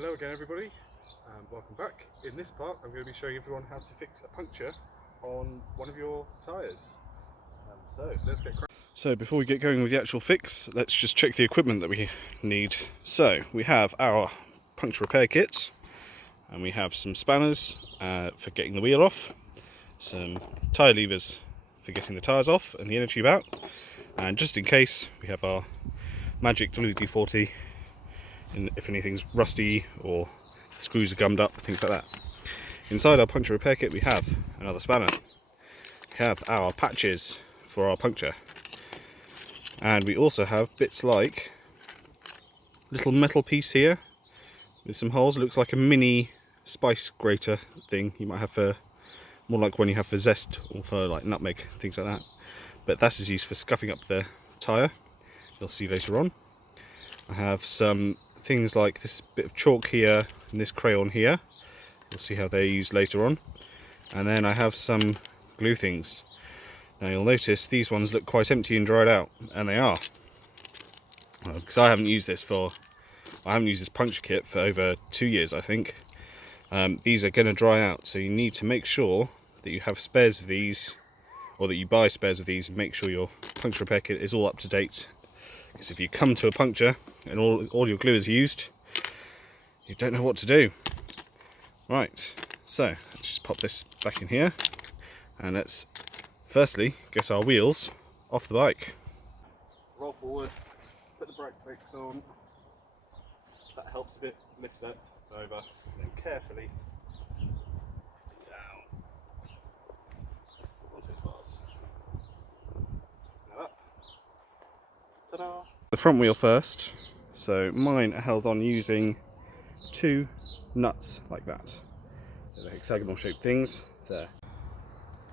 Hello again everybody, and welcome back. In this part I'm going to be showing everyone how to fix a puncture on one of your tyres. So let's get cracking. So before we get going with the actual fix, let's just check the equipment that we need. So we have our puncture repair kit, and we have some spanners for getting the wheel off, some tyre levers for getting the tyres off and the inner tube out, and just in case we have our magic WD-40 if anything's rusty or the screws are gummed up, things like that. Inside our puncture repair kit we have another spanner, we have our patches for our puncture, and we also have bits like a little metal piece here with some holes. It looks like a mini spice grater thing you might have for, more like one you have for zest or for like nutmeg, things like that, but that is used for scuffing up the tyre, you'll see later on. I have some things like this bit of chalk here and this crayon here, you'll see how they're used later on. And then I have some glue things. Now you'll notice these ones look quite empty and dried out, and they are, because I haven't used this puncture kit for over 2 years I think. These are going to dry out, so you need to make sure that you have spares of these, or that you buy spares of these, and make sure your puncture repair kit is all up to date. Because if you come to a puncture and all your glue is used, you don't know what to do. Right, so let's just pop this back in here, and let's firstly get our wheels off the bike. Roll forward, put the brake brakes on, that helps a bit, lift it over, and then carefully down onto its bars. Now up. Ta-da! The front wheel first, so mine are held on using 2 nuts like that. They're hexagonal shaped things there.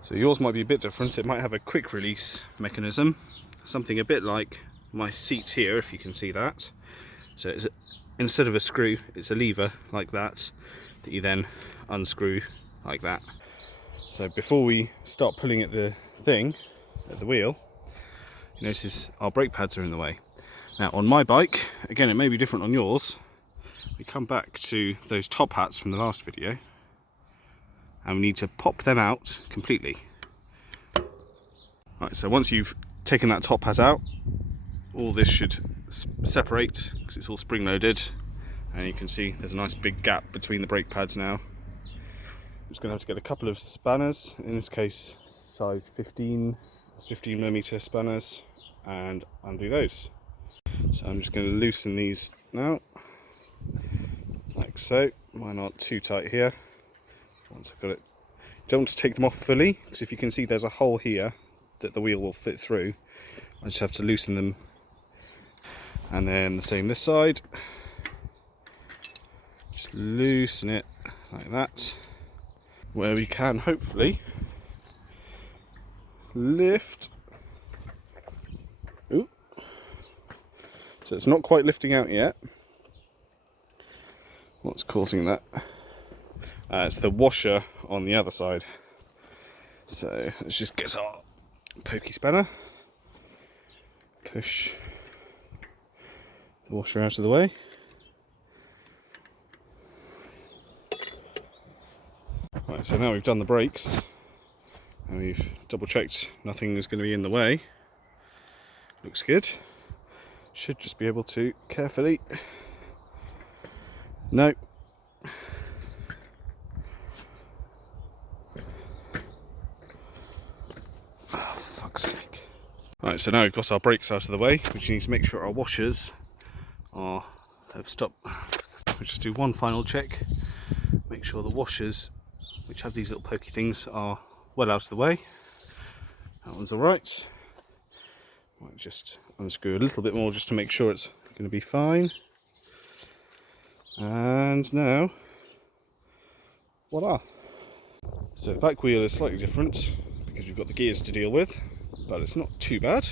So yours might be a bit different. It might have a quick release mechanism, something a bit like my seat here, if you can see that. So it's instead of a screw, it's a lever like that you then unscrew like that. So before we start pulling at the wheel, you notice our brake pads are in the way. Now on my bike, again it may be different on yours, we come back to those top hats from the last video, and we need to pop them out completely. Right, so once you've taken that top hat out, all this should separate because it's all spring loaded, and you can see there's a nice big gap between the brake pads now. I'm just going to have to get a couple of spanners, in this case size 15mm spanners, and undo those. So I'm just going to loosen these now, like so. Mine aren't too tight here. Once I've got it, don't want to take them off fully, because if you can see there's a hole here that the wheel will fit through. I just have to loosen them, and then the same this side. Just loosen it like that, where we can hopefully lift. Ooh. So it's not quite lifting out yet. What's causing that? It's the washer on the other side. So let's just get our pokey spanner, push the washer out of the way. Right, so now we've done the brakes and we've double checked nothing is going to be in the way. Looks good. Should just be able to carefully. No. Oh, fuck's sake. Right, so now we've got our brakes out of the way. We just need to make sure our washers have stopped. We'll just do one final check. Make sure the washers, which have these little pokey things, are well out of the way. That one's alright. Might just unscrew a little bit more just to make sure it's going to be fine. And now, voila! So the back wheel is slightly different because we've got the gears to deal with, but it's not too bad.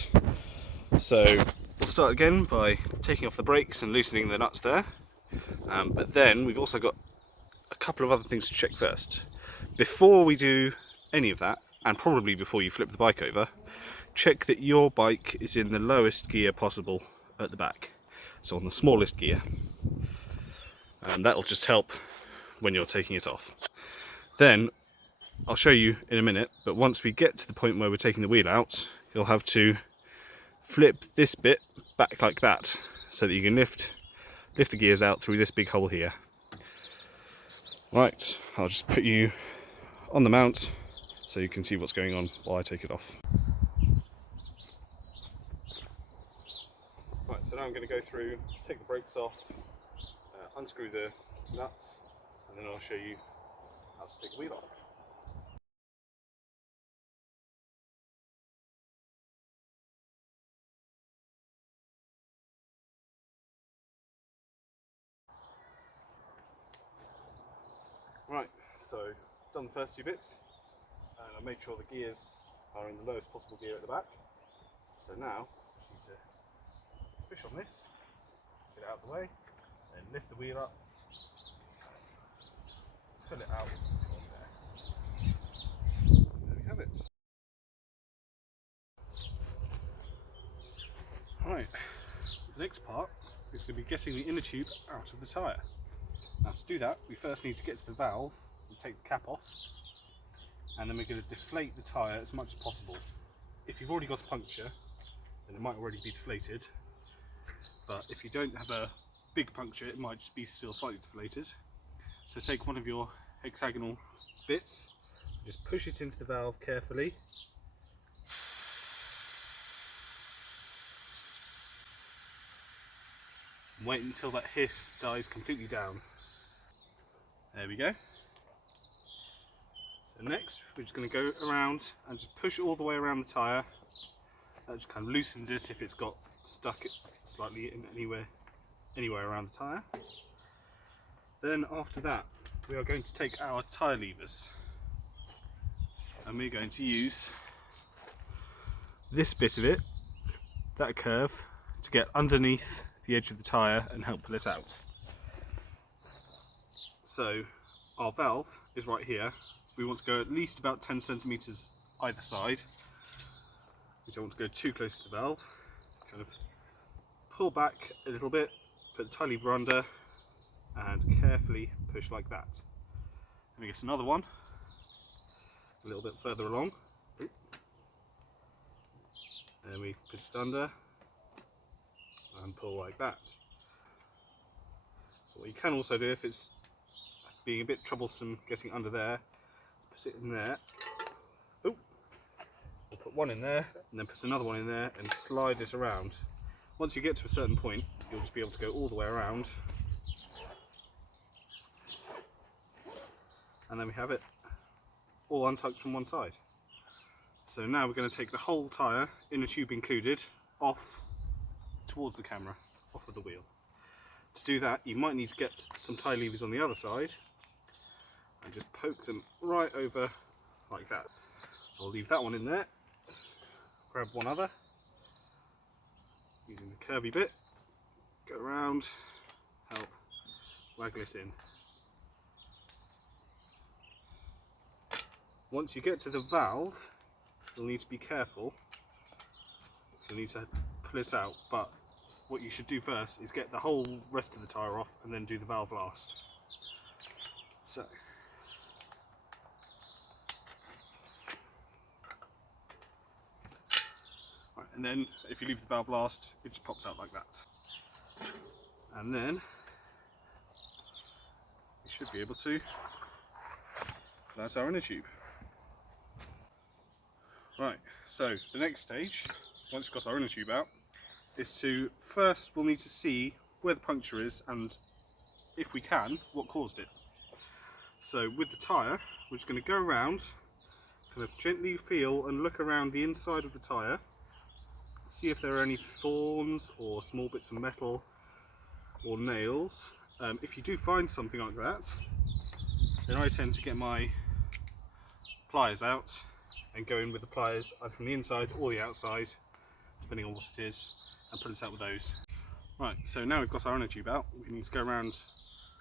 So we'll start again by taking off the brakes and loosening the nuts there. But then we've also got a couple of other things to check first. Before we do any of that, and probably before you flip the bike over, check that your bike is in the lowest gear possible at the back, so on the smallest gear. and that'll just help when you're taking it off. Then I'll show you in a minute, but once we get to the point where we're taking the wheel out, you'll have to flip this bit back like that so that you can lift the gears out through this big hole here. Right, I'll just put you on the mount so you can see what's going on while I take it off. Right, so now I'm going to go through, take the brakes off, unscrew the nuts, and then I'll show you how to take the wheel off. Right, so done the first two bits, and I made sure the gears are in the lowest possible gear at the back. So now, I just need to push on this, get it out of the way, then lift the wheel up, pull it out from there. There we have it. Right, the next part is going to be getting the inner tube out of the tyre. Now to do that, we first need to get to the valve and take the cap off, and then we're going to deflate the tyre as much as possible. If you've already got a puncture, then it might already be deflated, but if you don't have a big puncture, it might just be still slightly deflated. So take one of your hexagonal bits, just push it into the valve carefully, and wait until that hiss dies completely down. There we go. So next, we're just going to go around and just push all the way around the tyre. That just kind of loosens it if it's got stuck slightly in anywhere around the tyre. Then after that, we are going to take our tyre levers, and we're going to use this bit of it, that curve, to get underneath the edge of the tyre and help pull it out. So our valve is right here. We want to go at least about 10 centimetres either side. We don't want to go too close to the valve. Kind of pull back a little bit, put the tie lever under, and carefully push like that. Let me get another one a little bit further along. Then we put it under and pull like that. So what you can also do, if it's being a bit troublesome getting under there, put it in there. Oh, we'll put one in there and then put another one in there and slide it around. Once you get to a certain point, you'll just be able to go all the way around, and then we have it all untouched from one side. So now we're going to take the whole tyre, inner tube included, off towards the camera, off of the wheel. To do that, you might need to get some tie levers on the other side and just poke them right over like that. So I'll leave that one in there, grab one other, using the curvy bit, go around, help waggle it in. Once you get to the valve, you'll need to be careful. You'll need to pull it out, but what you should do first is get the whole rest of the tyre off and then do the valve last. So, right, and then if you leave the valve last, it just pops out like that. And then you should be able to pull out our inner tube. Right, so the next stage, once we've got our inner tube out, is to first we'll need to see where the puncture is and, if we can, what caused it. So with the tyre, we're just going to go around, kind of gently feel and look around the inside of the tyre, see if there are any thorns or small bits of metal or nails. If you do find something like that, then I tend to get my pliers out and go in with the pliers either from the inside or the outside, depending on what it is, and pull it out with those. Right, so now we've got our inner tube out, we need to go around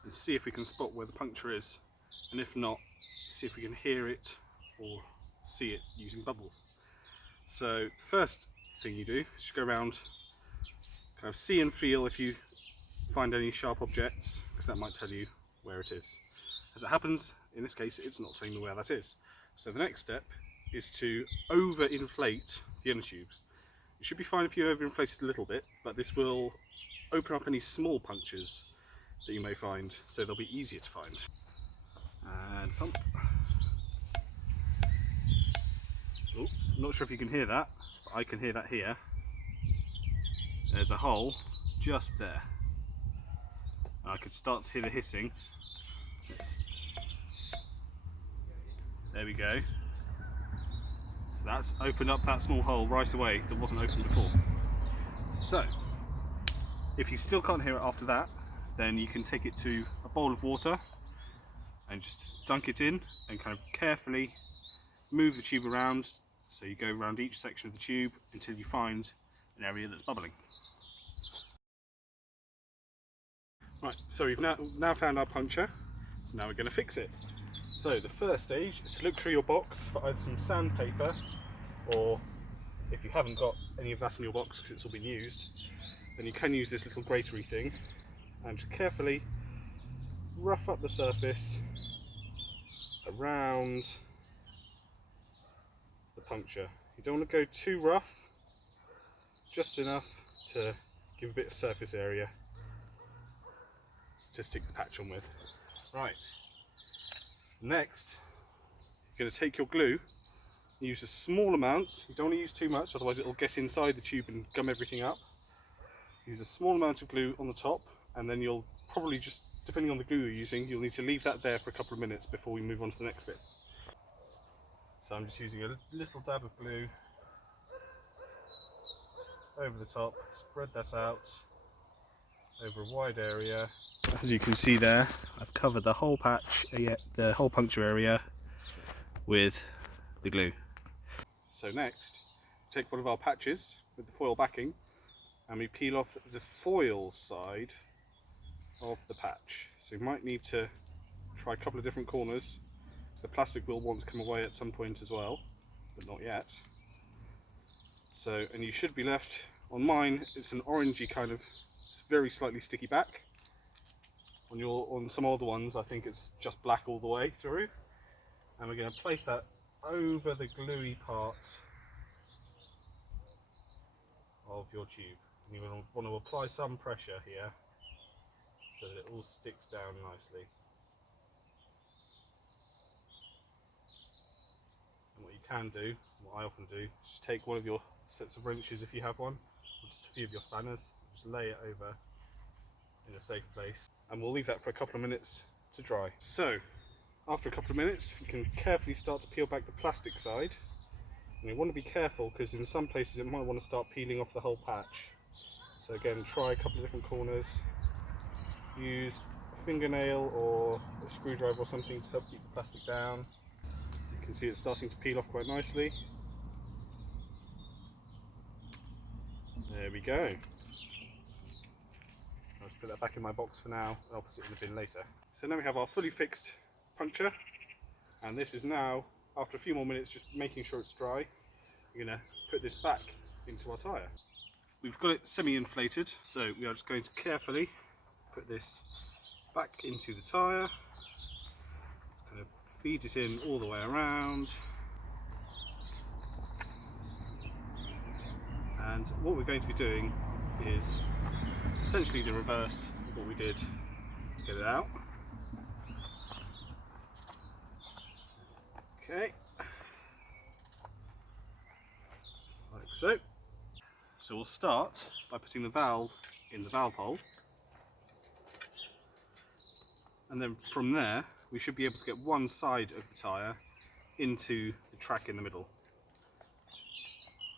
and see if we can spot where the puncture is, and if not, see if we can hear it or see it using bubbles. So the first thing you do is just go around, kind of see and feel if you find any sharp objects, because that might tell you where it is. As it happens, in this case, it's not telling me where that is. So the next step is to over-inflate the inner tube. It should be fine if you over-inflate it a little bit, but this will open up any small punctures that you may find, so they'll be easier to find. And pump. Oh, not sure if you can hear that, but I can hear that here. There's a hole just there. I could start to hear the hissing. There we go. So that's opened up that small hole right away that wasn't open before. So, if you still can't hear it after that, then you can take it to a bowl of water and just dunk it in and kind of carefully move the tube around. So you go around each section of the tube until you find an area that's bubbling. Right, so we've now found our puncture, so now we're going to fix it. So the first stage is to look through your box for either some sandpaper, or if you haven't got any of that in your box because it's all been used, then you can use this little gratery thing and just carefully rough up the surface around the puncture. You don't want to go too rough, just enough to give a bit of surface area to stick the patch on with. Right, next you're going to take your glue, use a small amount. You don't want to use too much, otherwise it will get inside the tube and gum everything up. Use a small amount of glue on the top, and then you'll probably just, depending on the glue you're using, you'll need to leave that there for a couple of minutes before we move on to the next bit. So I'm just using a little dab of glue over the top, spread that out over a wide area. As you can see there, I've covered the whole patch, the whole puncture area with the glue. So next, take one of our patches with the foil backing and we peel off the foil side of the patch. So you might need to try a couple of different corners. The plastic will want to come away at some point as well, but not yet. So, and you should be left, on mine it's an orangey kind of, it's very slightly sticky back. On some other ones I think it's just black all the way through. And we're going to place that over the gluey part of your tube. And you're going to want to apply some pressure here so that it all sticks down nicely. And what you can do, what I often do, is just take one of your sets of wrenches if you have one, or just a few of your spanners, just lay it over in a safe place, and we'll leave that for a couple of minutes to dry. So after a couple of minutes you can carefully start to peel back the plastic side, and you want to be careful because in some places it might want to start peeling off the whole patch. So again, try a couple of different corners, use a fingernail or a screwdriver or something to help keep the plastic down. You can see it's starting to peel off quite nicely. There we go. I'll just put that back in my box for now, and I'll put it in the bin later. So now we have our fully fixed puncture, and this is now, after a few more minutes, just making sure it's dry. We're going to put this back into our tyre. We've got it semi-inflated, so we are just going to carefully put this back into the tyre. Kind of feed it in all the way around. And what we're going to be doing is essentially the reverse of what we did to get it out. Okay, like so. So we'll start by putting the valve in the valve hole, and then from there we should be able to get one side of the tyre into the track in the middle.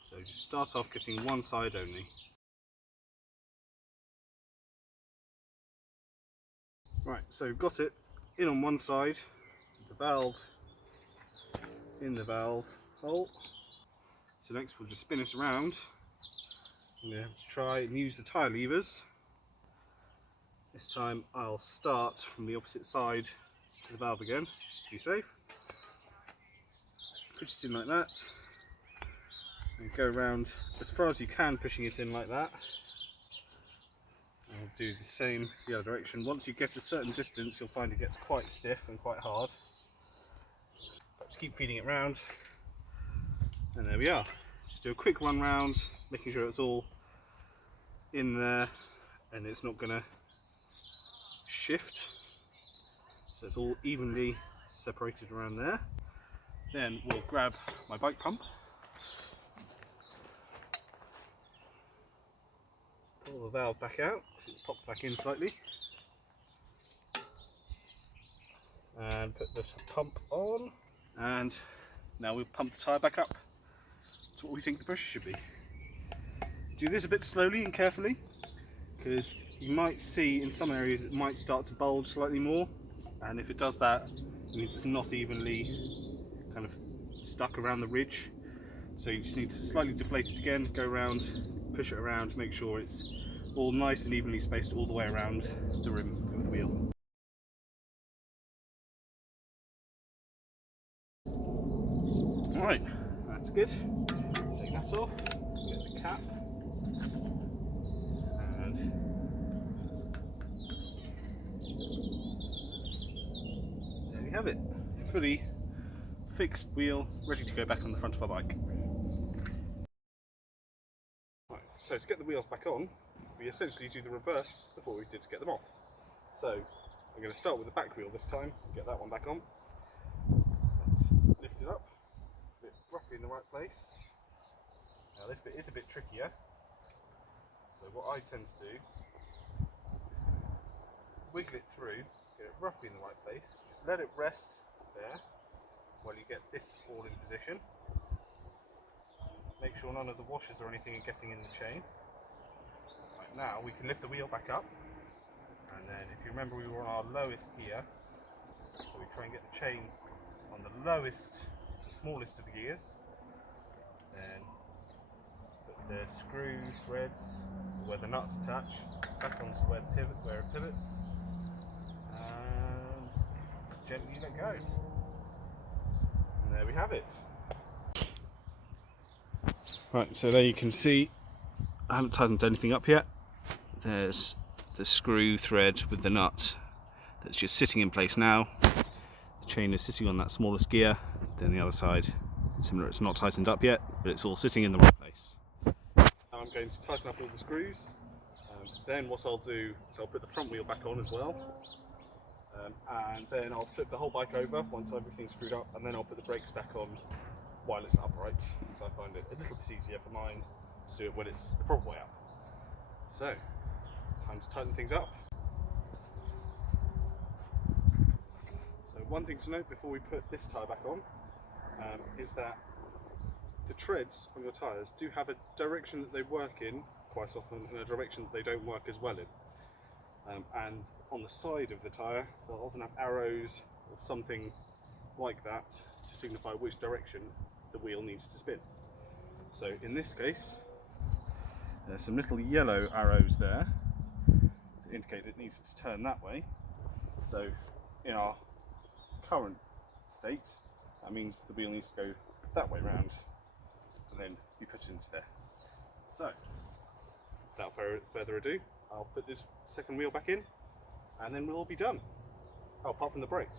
So just start off getting one side only. Right, so we've got it in on one side, the valve in the valve hole. So next we'll just spin it around. I'm going to have to try and use the tyre levers. This time I'll start from the opposite side to the valve again, just to be safe. Push it in like that, and go around as far as you can, pushing it in like that. And do the same the other direction. Once you get a certain distance, you'll find it gets quite stiff and quite hard. But just keep feeding it round, and there we are. Just do a quick run round, making sure it's all in there and it's not going to shift. So it's all evenly separated around there. Then we'll grab my bike pump, pull the valve back out because it's popped back in slightly, and put the pump on, and now we'll pump the tyre back up to what we think the pressure should be. Do this a bit slowly and carefully, because you might see in some areas it might start to bulge slightly more, and if it does that, it means it's not evenly kind of stuck around the ridge. So you just need to slightly deflate it again, go around, push it around, make sure it's all nice and evenly spaced all the way around the rim of the wheel. Alright, that's good. Take that off, get the cap, and there we have it. Fully fixed wheel, ready to go back on the front of our bike. Right, so to get the wheels back on, we essentially do the reverse of what we did to get them off. So I'm going to start with the back wheel this time, get that one back on. Let's lift it up, a bit roughly in the right place. Now this bit is a bit trickier, so what I tend to do is kind of wiggle it through, get it roughly in the right place, just let it rest there while you get this all in position. Make sure none of the washers or anything are getting in the chain. Right, now we can lift the wheel back up, and then if you remember we were on our lowest gear, so we try and get the chain on the lowest, the smallest of the gears, then put the screw threads where the nuts attach back onto where it pivots, and gently let go. And there we have it. Right, so there you can see I haven't tightened anything up yet. There's the screw thread with the nut that's just sitting in place now. The chain is sitting on that smallest gear. Then the other side, similar, it's not tightened up yet, but it's all sitting in the right place. Now I'm going to tighten up all the screws. Then what I'll do is I'll put the front wheel back on as well. And then I'll flip the whole bike over once everything's screwed up, and then I'll put the brakes back on while it's upright, because I find it a little bit easier for mine to do it when it's the proper way up. So, time to tighten things up. So one thing to note before we put this tyre back on is that the treads on your tyres do have a direction that they work in quite often and a direction that they don't work as well in. And on the side of the tyre they'll often have arrows or something like that to signify which direction the wheel needs to spin. So in this case there's some little yellow arrows there that indicate it needs to turn that way. So in our current state that means the wheel needs to go that way round and then be put into there. So without further ado, I'll put this second wheel back in and then we'll all be done. Oh, apart from the brakes.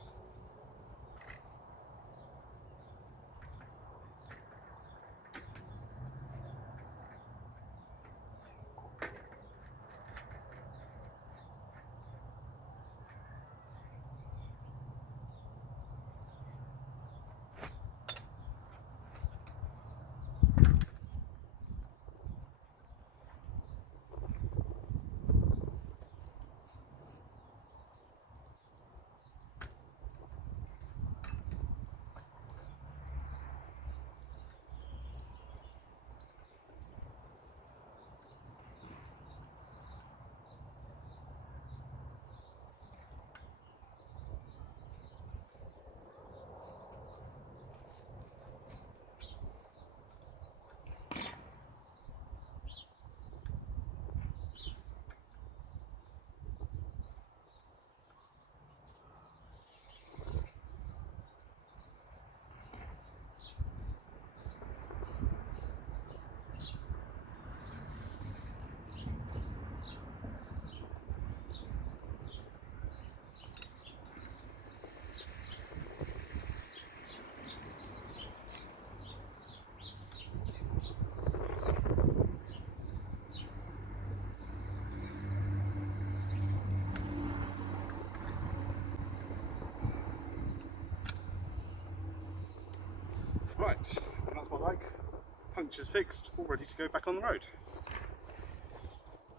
Right, and that's my bike. Puncture's fixed, all ready to go back on the road.